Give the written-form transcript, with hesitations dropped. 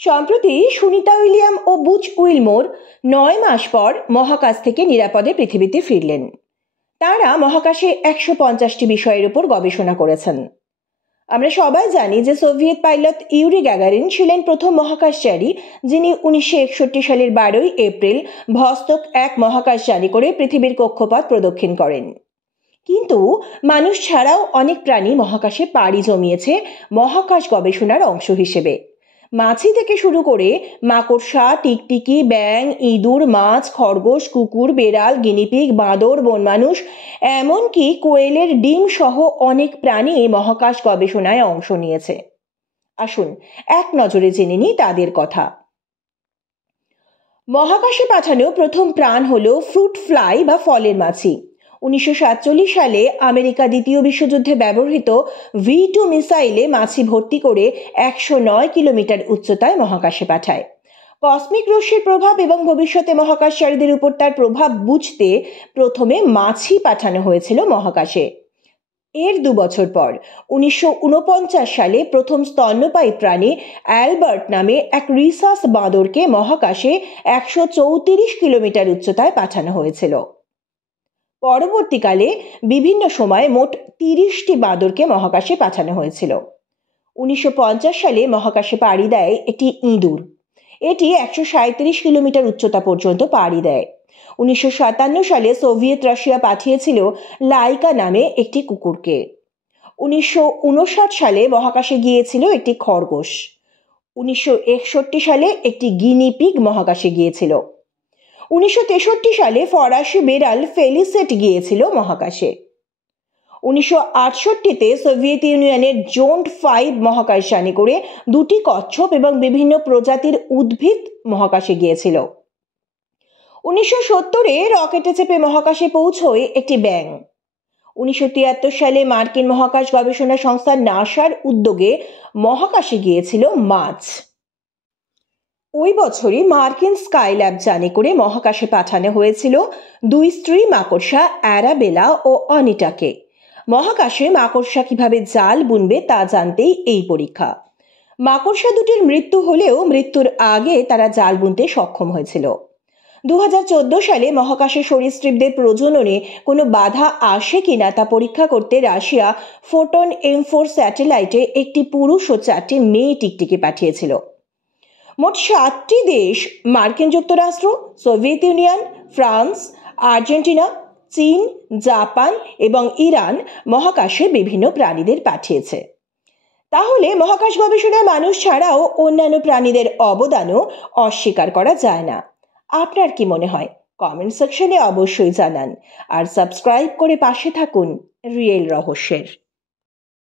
সম্প্রতি সুনিতা উইলিয়াম ও Butch Wilmore 9 মাস পর মহাকাশ থেকে নিরাপদে পৃথিবীতে ফিরলেন। তারা মহাকাশে 150টি বিষয়ের উপর গবেষণা করেছেন। আমরা সবাই জানি যে সোভিয়েত পাইলট ইউরি গ্যাগারিন ছিলেন প্রথম মহাকাশচারী, যিনি 1961 সালের 12 এপ্রিল ভস্তক 1 মহাকাশযানে করে পৃথিবীর কক্ষপথ প্রদক্ষিণ করেন। কিন্তু মানুষ ছাড়াও অনেক প্রাণী মহাকাশে পাড়ি জমিয়েছে মহাকাশ গবেষণার অংশ হিসেবে। মাছি থেকে শুরু করে মাকড়সা, টিকটিকি, ব্যাঙ, ইঁদুর, মাছ, খরগোশ, কুকুর, বেড়াল, গিনিপিগ, বাঁদর, বনমানুষ, এমনকি কোয়েলের ডিম সহ অনেক প্রাণী মহাকাশ গবেষণায় অংশ নিয়েছে। আসুন এক নজরে জেনে নিই তাদের কথা। মহাকাশে পাঠানো প্রথম প্রাণ হলো ফ্রুট ফ্লাই বা ফলের মাছি। 1947 সালে আমেরিকা দ্বিতীয় বিশ্বযুদ্ধে ব্যবহৃত V2 মিসাইলে মাছি ভর্তি করে 109 কিলোমিটার উচ্চতায় মহাকাশে পাঠায়। কসমিক রশ্মির প্রভাব এবং ভবিষ্যতে মহাকাশচারীদের উপর তার প্রভাব বুঝতে প্রথমে মাছি পাঠানো হয়েছিল মহাকাশে। এর 2 বছর পর 1949 সালে প্রথম স্তন্যপায়ী প্রাণী অ্যালবার্ট নামে এক রিসাস বাঁদরকে মহাকাশে 134 কিলোমিটার উচ্চতায় পাঠানো হয়েছিল। পরবর্তীকালে বিভিন্ন সময়ে মোট 30টি বাঁদরকে মহাকাশে পাঠানো হয়েছিল। 1950 সালে মহাকাশে পাড়ি দেয় একটি ইঁদুর। এটি 137 কিলোমিটার উচ্চতা পর্যন্ত পাড়ি দেয়। 1957 সালে সোভিয়েত রাশিয়া পাঠিয়েছিল লাইকা নামে একটি কুকুরকে। 1959 সালে মহাকাশে গিয়েছিল একটি খরগোশ। 1961 সালে একটি গিনিপিগ মহাকাশে গিয়েছিল। 1963 সালে ফরাসি বেড়াল ফেলিসেট গিয়েছিল মহাকাশে। 1968-তে সোভিয়েত ইউনিয়নের জোন্ড 5 মহাকাশযানে করে 2টি কচ্ছপ এবং বিভিন্ন প্রজাতির উদ্ভিদ মহাকাশে গিয়েছিল। 1970-এ রকেটে চেপে মহাকাশে পৌঁছয় একটি ব্যাঙ। 1973 সালে মার্কিন মহাকাশ গবেষণা সংস্থা নাসার উদ্যোগে মহাকাশে গিয়েছিল মাছ। ওই বছরই মার্কিন স্কাইল্যাব যানে করে মহাকাশে পাঠানো হয়েছিল 2 স্ত্রী মাকড়সা অ্যারাবেলা ও অনিটাকে। মহাকাশে মাকড়সা কিভাবে জাল বুনবে তা জানতেই এই পরীক্ষা। মাকড়সা দুটির মৃত্যু হলেও মৃত্যুর আগে তারা জাল বুনতে সক্ষম হয়েছিল। 2014 সালে মহাকাশে সরীসৃপদের প্রজননে কোনো বাধা আসে কিনা তা পরীক্ষা করতে রাশিয়া ফোটন M4 স্যাটেলাইটে একটি পুরুষ ও 4টি মেয়ে টিকটিকি পাঠিয়েছিল। মোট 7টি দেশ মার্কিন যুক্তরাষ্ট্র, সোভিয়েত ইউনিয়ন, ফ্রান্স, আর্জেন্টিনা, চীন, জাপান এবং ইরান মহাকাশে বিভিন্ন প্রাণীদের পাঠিয়েছে। তাহলে মহাকাশ গবেষণায় মানুষ ছাড়াও অন্যান্য প্রাণীদের অবদানও অস্বীকার করা যায় না। আপনার কি মনে হয়? কমেন্ট সেকশনে অবশ্যই জানান আর সাবস্ক্রাইব করে পাশে থাকুন রিয়েল রহস্যের।